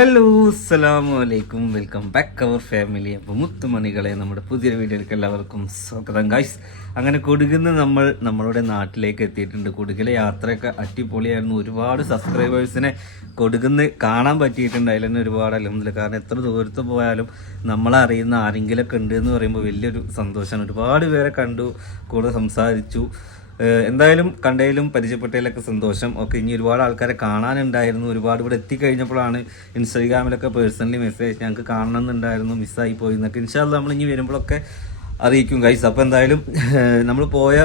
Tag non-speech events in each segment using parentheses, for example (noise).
Hello അസ്സലാമു welcome back അവർ family അപ്പോൾ മുത്തുമണികളെ നമ്മുടെ പുതിയ വീഡിയോയിലേക്ക് എല്ലാവർക്കും സ്വാഗതം. ഗൈസ് അങ്ങനെ കൊടുക്കുന്ന നമ്മൾ നമ്മളുടെ നാട്ടിലേക്ക് എത്തിയിട്ടുണ്ട്. കൊടുക്കിലെ യാത്രയൊക്കെ അടിപൊളിയായിരുന്നു. ഒരുപാട് സബ്സ്ക്രൈബേഴ്സിനെ കൊടുക്കുന്ന കാണാൻ പറ്റിയിട്ടുണ്ട്. അതിൽ തന്നെ ഒരുപാട് അലഹമില്ല കാരണം എത്ര ദൂരത്ത് പോയാലും നമ്മളറിയുന്ന ആരെങ്കിലൊക്കെ ഉണ്ട് എന്ന് പറയുമ്പോൾ വലിയൊരു സന്തോഷമാണ്. ഒരുപാട് പേരെ കണ്ടു കൂടെ സംസാരിച്ചു. എന്തായാലും കണ്ടതിലും പരിചയപ്പെട്ടതിലൊക്കെ സന്തോഷം. ഒക്കെ ഇനി ഒരുപാട് ആൾക്കാരെ കാണാനുണ്ടായിരുന്നു. ഒരുപാട് ഇവിടെ എത്തിക്കഴിഞ്ഞപ്പോഴാണ് ഇൻസ്റ്റാഗ്രാമിലൊക്കെ പേഴ്സണലി മെസ്സേജ് ഞങ്ങൾക്ക് കാണണമെന്നുണ്ടായിരുന്നു. മിസ്സായി പോയി എന്നൊക്കെ. ഇൻഷാല്ല നമ്മൾ ഇനി വരുമ്പോഴൊക്കെ അറിയിക്കും ഗൈസ് അപ്പോൾ എന്തായാലും നമ്മൾ പോയ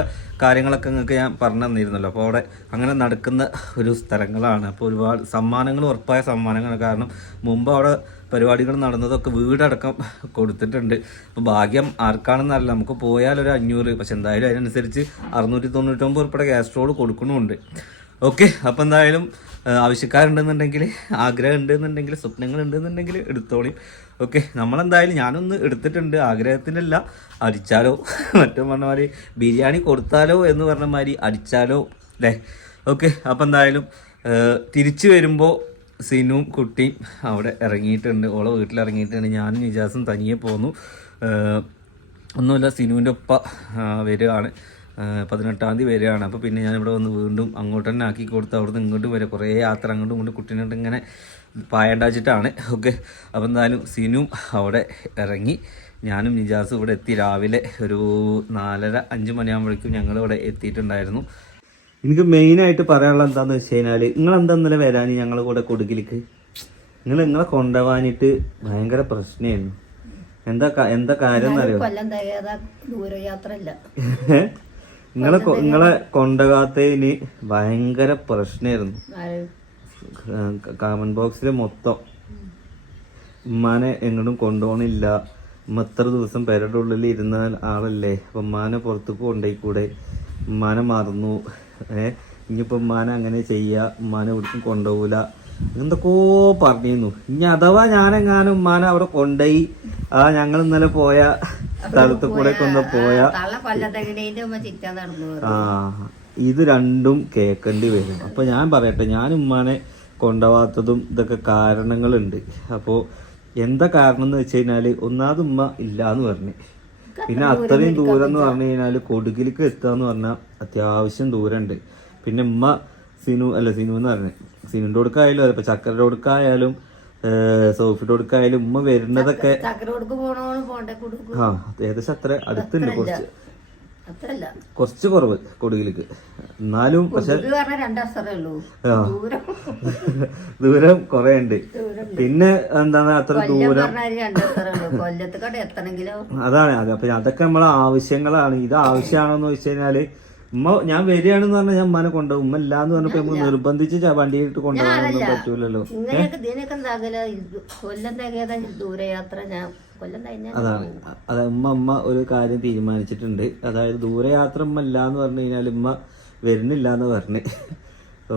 കാര്യങ്ങളൊക്കെ നിങ്ങൾക്ക് ഞാൻ പറഞ്ഞു തന്നിരുന്നല്ലോ അപ്പോൾ അവിടെ അങ്ങനെ നടക്കുന്ന ഒരു സ്ഥലങ്ങളാണ്. അപ്പോൾ ഒരുപാട് സമ്മാനങ്ങൾ ഉറപ്പായ സമ്മാനങ്ങളാണ്. കാരണം മുമ്പ് അവിടെ പരിപാടികൾ നടന്നതൊക്കെ വീടടക്കം കൊടുത്തിട്ടുണ്ട്. അപ്പോൾ ഭാഗ്യം ആർക്കാണെന്നല്ല നമുക്ക് പോയാൽ ഒരു അഞ്ഞൂറ്. പക്ഷെ എന്തായാലും അതിനനുസരിച്ച് അറുന്നൂറ്റി തൊണ്ണൂറ്റൊമ്പത് ഉൾപ്പെടെ ഗ്യാസ്ട്രോൾ കൊടുക്കണമുണ്ട്. ഓക്കെ. അപ്പം എന്തായാലും ആവശ്യക്കാരുണ്ടെന്നുണ്ടെങ്കിൽ ആഗ്രഹം ഉണ്ടെന്നുണ്ടെങ്കിൽ സ്വപ്നങ്ങൾ ഉണ്ടെന്നുണ്ടെങ്കിൽ എടുത്തോളി. ഓക്കെ നമ്മളെന്തായാലും ഞാനൊന്ന് എടുത്തിട്ടുണ്ട്. ആഗ്രഹത്തിനല്ല. അടിച്ചാലോ? (laughs) മറ്റും പറഞ്ഞ മാതിരി ബിരിയാണി കൊടുത്താലോ എന്ന് പറഞ്ഞ മാതിരി അടിച്ചാലോ? അല്ലേ ഓക്കെ അപ്പോൾ എന്തായാലും തിരിച്ചു വരുമ്പോൾ സിനുവും കുട്ടിയും അവിടെ ഇറങ്ങിയിട്ടുണ്ട്. ഓളെ വീട്ടിൽ ഇറങ്ങിയിട്ടുണ്ട്. ഞാനും നിജാസും തനിയെ പോന്നു. ഒന്നുമില്ല സിനുവിന്റെ ഒപ്പ വരികയാണ്. പതിനെട്ടാം തീയതി വരികയാണ് അപ്പോൾ പിന്നെ ഞാനിവിടെ വന്ന് വീണ്ടും അങ്ങോട്ട് തന്നെ ആക്കി കൊടുത്ത് അവിടുന്ന് ഇങ്ങോട്ടും വരെ കുറേ യാത്ര അങ്ങോട്ടും ഇങ്ങോട്ടും കുട്ടീനോട്ട് ഇങ്ങനെ പായണ്ടാച്ചിട്ടാണ്. ഓക്കെ. അപ്പോൾ എന്തായാലും സിനും അവിടെ ഇറങ്ങി. ഞാനും നിജാസും ഇവിടെ എത്തി. രാവിലെ ഒരു നാലര അഞ്ച് മണിയാകുമ്പോഴേക്കും ഞങ്ങൾ ഇവിടെ എത്തിയിട്ടുണ്ടായിരുന്നു. എനിക്ക് മെയിനായിട്ട് പറയാനുള്ള എന്താന്ന് വെച്ച് കഴിഞ്ഞാൽ നിങ്ങൾ എന്താ വരാനി വരാൻ ഞങ്ങളെ കൂടെ കൊടുക്കിലേക്ക്? നിങ്ങൾ നിങ്ങളെ കൊണ്ടുപോകാനിട്ട് ഭയങ്കര പ്രശ്നമായിരുന്നു എന്താ എന്താ കാര്യം എന്നറിയോ? ദൂരയാത്ര നിങ്ങളെ നിങ്ങളെ കൊണ്ടകാത്തതിന് ഭയങ്കര പ്രശ്നമായിരുന്നു കാമൻ ബോക്സിൽ മൊത്തം. ഉമ്മാനെ എങ്ങോട്ടും കൊണ്ടുപോകണില്ല ഉമ്മ എത്ര ദിവസം പേരുടെ ഉള്ളിൽ ഇരുന്ന ആളല്ലേ? അപ്പൊ ഉമ്മാനെ പുറത്തേക്ക് കൊണ്ടുപോയിക്കൂടെ ഉമ്മാനെ മറന്നു. ഏ ഇനിയിപ്പോ ഉമ്മാനെ അങ്ങനെ ചെയ്യാ. ഉമ്മാനെ എവിടേക്കും കൊണ്ടുപോകൂല എന്തൊക്കെയോ പറഞ്ഞിരുന്നു. ഇനി അഥവാ ഞാനെങ്ങാനും ഉമ്മാനെ അവിടെ കൊണ്ടുപോയി ആ ഞങ്ങൾ ഇന്നലെ പോയ സ്ഥലത്ത് കൂടെ കൊണ്ട് പോയ ആ ഇത് രണ്ടും കേൾക്കേണ്ടി വരും. അപ്പൊ ഞാൻ പറയട്ടെ ഞാൻ ഉമ്മാനെ കൊണ്ടുപോകാത്തതും ഇതൊക്കെ കാരണങ്ങളുണ്ട്. അപ്പോ എന്താ കാരണം എന്ന് വെച്ച് കഴിഞ്ഞാൽ ഒന്നാമത് ഉമ്മ ഇല്ലാന്ന് പറഞ്ഞു. പിന്നെ അത്രയും ദൂരം എന്ന് പറഞ്ഞു കഴിഞ്ഞാൽ കൊടുകിലേക്ക് എത്തുക എത്താന്ന് പറഞ്ഞാൽ അത്യാവശ്യം ദൂരമുണ്ട് പിന്നെ ഉമ്മ സിനു അല്ല സിനു എന്ന് പറഞ്ഞു. സിനുന്റെ കൊടുക്കായാലും അതെ ഇപ്പൊ ചക്കരയുടെ കൊടുക്കായാലും സോഫിയുടെ കൊടുക്കായാലും ഉമ്മ വരുന്നതൊക്കെ ആ ഏകദേശം അത്ര അടുത്തുണ്ട് കുറച്ച്. കുറച്ച് കുറവ് കൊടുകിലേക്ക് എന്നാലും പക്ഷെ ദൂരം. (laughs) കൊറേ ഉണ്ട് പിന്നെ എന്താണ് അത്ര ദൂരം? അതാണ്. അതെ അപ്പൊ അതൊക്കെ നമ്മളെ ആവശ്യങ്ങളാണ്. ഇത് ആവശ്യമാണോന്ന് വെച്ച് കഴിഞ്ഞാൽ ഉമ്മ ഞാൻ വരികയാണെന്ന് പറഞ്ഞാൽ ഞാൻ ഉമ്മനെ കൊണ്ടുപോകും. ഉമ്മ ഇല്ലാന്ന് പറഞ്ഞപ്പോ നമുക്ക് നിർബന്ധിച്ച് വണ്ടിയിട്ട് കൊണ്ടുപോകാനൊന്നും പറ്റൂലല്ലോ. ഇങ്ങനെയൊക്കെ ഇതിനൊക്കെ എന്താകല കൊല്ലം ദൂരയാത്ര? ഞാൻ അതാണ്. അത് ഉമ്മ ഉമ്മ ഒരു കാര്യം തീരുമാനിച്ചിട്ടുണ്ട്. അതായത് ദൂരയാത്ര ഉമ്മ ഇല്ലാന്ന് പറഞ്ഞു കഴിഞ്ഞാൽ ഉമ്മ വരുന്നില്ല എന്ന് പറഞ്ഞു.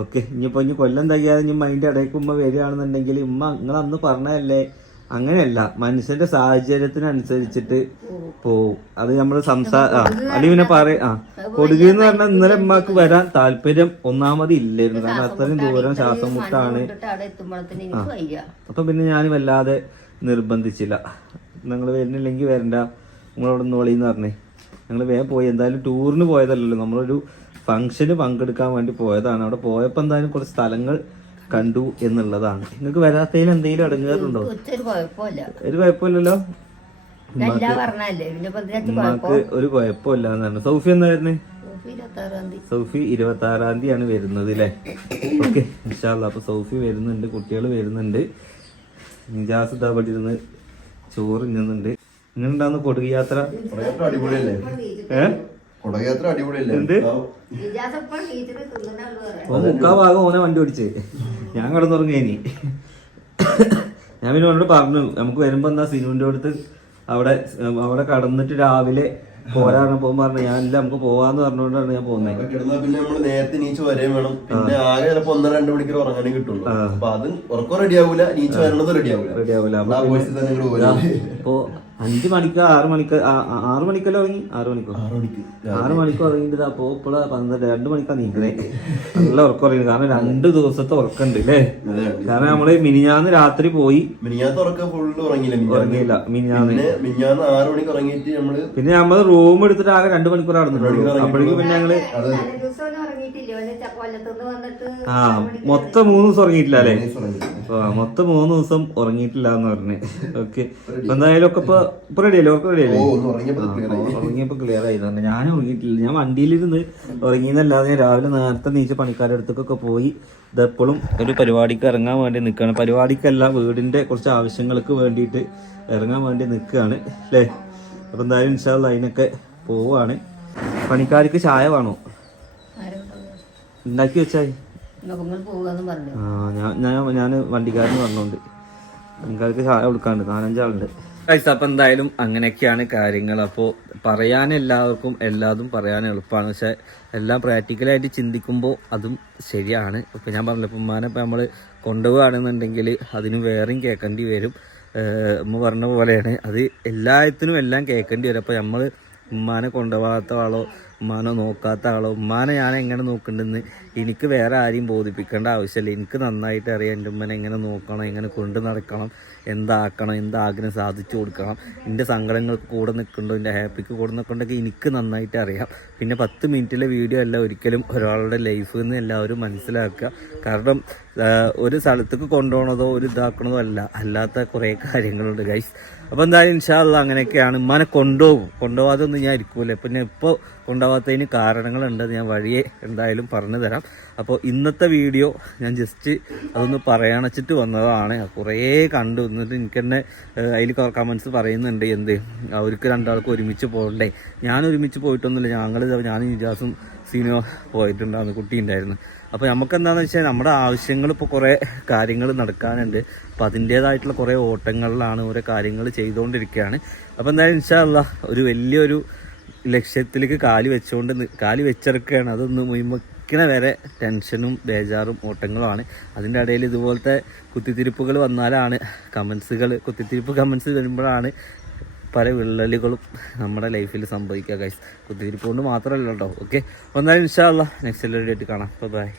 ഓക്കെ ഇനിയിപ്പോ ഇനി കൊല്ലം തകയാതെ ഇനി മൈൻഡ് ഇടയ്ക്ക് ഉമ്മ വരികയാണെന്നുണ്ടെങ്കിൽ ഉമ്മ നിങ്ങൾ അന്ന് പറഞ്ഞതല്ലേ? അങ്ങനെയല്ല. മനുഷ്യന്റെ സാഹചര്യത്തിനനുസരിച്ചിട്ട് പോവും. അത് നമ്മൾ സംസാ അല്ലെങ്കിൽ പിന്നെ പറ ആ കൊടുക എന്ന് പറഞ്ഞാൽ ഇന്നലെ ഉമ്മക്ക് വരാൻ താല്പര്യം ഒന്നാമത് ഇല്ലായിരുന്നു. കാരണം അത്രയും ദൂരം ശ്വാസം മുട്ടാണ്. ആ. അപ്പൊ പിന്നെ ഞാൻ വല്ലാതെ നിർബന്ധിച്ചില്ല. നിങ്ങൾ വരുന്നില്ലെങ്കിൽ വരണ്ട. നിങ്ങളവിടെ നിന്ന് വിളിന്ന് പറഞ്ഞേ. ഞങ്ങൾ വേഗം പോയി. എന്തായാലും ടൂറിന് പോയതല്ലല്ലോ. നമ്മളൊരു ഫംഗ്ഷന് പങ്കെടുക്കാൻ വേണ്ടി പോയതാണ്. അവിടെ പോയപ്പോൾ എന്തായാലും കുറച്ച് സ്ഥലങ്ങൾ കണ്ടു എന്നുള്ളതാണ്. നിങ്ങൾക്ക് വരാത്തതിൽ എന്തെങ്കിലും അടങ്ങാറുണ്ടോ? ഒരു കുഴപ്പമില്ലല്ലോ? ഉമ്മാക്ക് ഒരു കുഴപ്പമില്ല എന്നാണ് സൗഫി എന്താ വരുന്നത് ഇരുപത്തി ആറാം തീയതി. സൗഫി ഇരുപത്തി ആറാം തീയതിയാണ് വരുന്നത് അല്ലേ ഓക്കെ ഇൻഷാല്ല അപ്പൊ സൗഫി വരുന്നുണ്ട് കുട്ടികൾ വരുന്നുണ്ട്. നിജാസ് ഇതാ ഇരുന്ന് ചോറ് ഇന്നുണ്ട് ഇങ്ങനെ ഉണ്ടാവുന്ന കൊടുക യാത്ര കൊടയാത്ര അടിപൊളിയല്ലേ? ഏഹ് എന്ത്? മുക്കാ ഭാഗം ഓനെ വണ്ടി ഓടിച്ച്. ഞാൻ കിടന്നുറങ്ങേനി ഞാൻ പിന്നെ അവനോട് പറഞ്ഞു നമുക്ക് വരുമ്പോ എന്താ സിനുവിന്റെ അടുത്ത് അവിടെ അവിടെ കടന്നിട്ട് രാവിലെ പോകാൻ പറഞ്ഞു ഞാൻ എല്ലാം നമുക്ക് പോവാന്ന് പറഞ്ഞുകൊണ്ടാണ് ഞാൻ പോകുന്നത് കിടന്നാ പിന്നെ നമ്മൾ നേരത്തെ നീച്ച് വരെയും വേണം. പിന്നെ ആകെ ചിലപ്പോ ഒന്നര രണ്ട് മണിക്കൂർ ഉറങ്ങാനേ കിട്ടുള്ളൂ. അപ്പൊ അത് ഉറക്കം റെഡി ആവൂല നീച്ച് വരണത് റെഡി ആവൂല. റെഡി ആവൂല. അപ്പോ അഞ്ചു മണിക്ക് ആറ് മണിക്ക് ആറ് മണിക്കല്ലോ ഇറങ്ങി ആറ് മണിക്കോ? ആറ് മണിക്ക്. ആറ് മണിക്കോ ഇറങ്ങിയിട്ട് അപ്പോ ഇപ്പോഴാ പന്ത്രണ്ട് രണ്ട് മണിക്കാ നീക്കണേ. നല്ല ഉറക്കം ഉറങ്ങി കാരണം രണ്ട് ദിവസത്തെ ഉറക്കമുണ്ട് അല്ലേ കാരണം നമ്മൾ മിനിഞ്ഞാന്ന് രാത്രി പോയി. മിനിഞ്ഞാത്ത ഉറക്കം ഫുള്ള് ഉറങ്ങിയില്ല മിനിഞ്ഞാന്ന്. ഉറങ്ങിയില്ല മിനിഞ്ഞാന്ന്. പിന്നെ മിനിഞ്ഞാന്ന് ആറ് മണിക്ക് ഉറങ്ങിയിട്ട് നമ്മൾ പിന്നെ നമ്മൾ റൂം എടുത്തിട്ട് ആകെ രണ്ട് മണിക്കൂർ നടന്നിട്ടുള്ളൂ അപ്പോഴേക്കും പിന്നെ ഞങ്ങൾ ആ മൊത്തം മൂന്ന് ദിവസം ഉറങ്ങിയിട്ടില്ല അല്ലേ? മൊത്തം മൂന്ന് ദിവസം ഉറങ്ങിയിട്ടില്ല എന്ന് പറഞ്ഞു. (laughs) ഓക്കെ. എന്തായാലും ഒക്കെ ഇപ്പൊ ഇപ്പൊ റെഡിയല്ലേ ഒക്കെ ഓ റെഡിയല്ലേ ഉറങ്ങിയപ്പോ ആയി. ക്ലിയർ ആയതാണ് ഞാൻ ഉറങ്ങിയിട്ടില്ല. ഞാൻ വണ്ടിയിലിരുന്ന് ഉറങ്ങിയെന്നല്ലാതെ ഞാൻ രാവിലെ നേരത്തെ നീച്ച് പണിക്കാരുടെ അടുത്തൊക്കെ പോയി ഇതെപ്പോഴും ഒരു പരിപാടിക്ക് ഇറങ്ങാൻ വേണ്ടി നിൽക്കുകയാണ് പരിപാടിക്കല്ല വീടിന്റെ കുറച്ച് ആവശ്യങ്ങൾക്ക് വേണ്ടിയിട്ട് ഇറങ്ങാൻ വേണ്ടി നിൽക്കുകയാണ് അല്ലേ? അപ്പൊ എന്തായാലും ഇൻഷാല്ല അതിനൊക്കെ പോവാണ്. പണിക്കാർക്ക് ചായ വേണോ? ഉണ്ടാക്കി വെച്ചായി ആ ഞാൻ ഞാൻ ഞാൻ വണ്ടിക്കാരന് പറഞ്ഞോണ്ട്. പണിക്കാർക്ക് ചായ കൊടുക്കാണ്ട് നാലഞ്ചാളുണ്ട്. അപ്പം എന്തായാലും അങ്ങനെയൊക്കെയാണ് കാര്യങ്ങൾ. അപ്പോൾ പറയാൻ എല്ലാവർക്കും എല്ലാതും പറയാൻ എളുപ്പമാണ്. പക്ഷെ എല്ലാം പ്രാക്ടിക്കലായിട്ട് ചിന്തിക്കുമ്പോൾ അതും ശരിയാണ്. ഇപ്പം ഞാൻ പറഞ്ഞില്ല ഇപ്പം ഉമ്മാനെ ഇപ്പം നമ്മൾ കൊണ്ടുപോവുകയാണെന്നുണ്ടെങ്കിൽ അതിന് വേറെയും കേൾക്കേണ്ടി വരും. ഉമ്മ പറഞ്ഞ പോലെയാണ്. അത് എല്ലാത്തിനും എല്ലാം കേൾക്കേണ്ടി വരും. അപ്പോൾ നമ്മൾ ഉമ്മാനെ കൊണ്ടുപോകാത്ത ആളോ ഉമ്മാനെ നോക്കാത്ത ആളോ ഉമ്മാനെ ഞാൻ എങ്ങനെ നോക്കണ്ടെന്ന് എനിക്ക് വേറെ ആരെയും ബോധിപ്പിക്കേണ്ട ആവശ്യമില്ല. എനിക്ക് നന്നായിട്ട് അറിയാം എന്റെ ഉമ്മനെ എങ്ങനെ നോക്കണം എങ്ങനെ കൊണ്ടു നടക്കണം എന്താക്കണം എന്താഗ്രഹം സാധിച്ചു കൊടുക്കണം എന്റെ സങ്കടങ്ങൾക്ക് കൂടെ നിൽക്കണ്ടോ എന്റെ ഹാപ്പിക്ക് കൂടെ നിൽക്കണ്ടൊക്കെ എനിക്ക് നന്നായിട്ട് അറിയാം. പിന്നെ പത്ത് മിനിറ്റിലെ വീഡിയോ അല്ല ഒരിക്കലും ഒരാളുടെ ലൈഫിൽ നിന്ന് എല്ലാവരും മനസ്സിലാക്കുക. കാരണം ഒരു സ്ഥലത്തേക്ക് കൊണ്ടുപോകണതോ ഒരു ഇതാക്കണതോ അല്ല അല്ലാത്ത കുറേ കാര്യങ്ങളുണ്ട് ഗൈസ് അപ്പോൾ എന്തായാലും ഇൻഷാല്ല അങ്ങനെയൊക്കെയാണ്. ഉമ്മാനെ കൊണ്ടുപോകും. കൊണ്ടുപോകാതെ ഒന്നും ഞാൻ ഇരിക്കൂല. പിന്നെ ഇപ്പോൾ കൊണ്ടുപോകാത്തതിന് കാരണങ്ങളുണ്ട് ഞാൻ വഴിയെ എന്തായാലും പറഞ്ഞു തരാം. അപ്പോൾ ഇന്നത്തെ വീഡിയോ ഞാൻ ജസ്റ്റ് അതൊന്ന് പറയാണച്ചിട്ട് വന്നതാണ്. കുറേ കണ്ടു. എന്നിട്ട് എനിക്ക് തന്നെ അതിൽ കമൻസ് പറയുന്നുണ്ട് എന്ത് അവർക്ക് രണ്ടാൾക്കും ഒരുമിച്ച് പോകണ്ടേ? ഞാൻ ഒരുമിച്ച് പോയിട്ടൊന്നുമില്ല. ഞങ്ങൾ ഞാൻ ഇജാസും സിനിമ പോയിട്ടുണ്ടായിരുന്നു കുട്ടി ഉണ്ടായിരുന്നു അപ്പോൾ നമുക്ക് എന്താണെന്ന് വെച്ചാൽ നമ്മുടെ ആവശ്യങ്ങൾ ഇപ്പോൾ കുറേ കാര്യങ്ങൾ നടക്കാനുണ്ട്. അപ്പോൾ അതിന്റേതായിട്ടുള്ള കുറേ ഓട്ടങ്ങളിലാണ് ഓരോ കാര്യങ്ങൾ ചെയ്തുകൊണ്ടിരിക്കുകയാണ് അപ്പോൾ എന്തായാലും ഇൻഷാല്ല ഒരു വലിയൊരു ലക്ഷ്യത്തിലേക്ക് കാൽ വെച്ചുകൊണ്ട് കാലി വെച്ചിറക്കുകയാണ് അതൊന്ന് മുയിമക്കിന വരെ ടെൻഷനും ബേജാറും ഓട്ടങ്ങളുമാണ്. അതിന്റെ ഇടയിൽ ഇതുപോലത്തെ കുത്തിത്തിരിപ്പുകൾ വന്നാലാണ് കമൻസുകൾ കുത്തിത്തിരിപ്പ് കമൻസ് വരുമ്പോഴാണ് പല വിള്ളലുകളും നമ്മുടെ ലൈഫിൽ സംഭവിക്കുക കൈസ് കുത്തിരിപ്പ് കൊണ്ട് മാത്രമല്ല കേട്ടോ. ഓക്കെ ഒന്നാലും ഇൻഷാല്ല നെക്സ്റ്റ് വീഡിയോ ആയിട്ട് കാണാം. ബൈ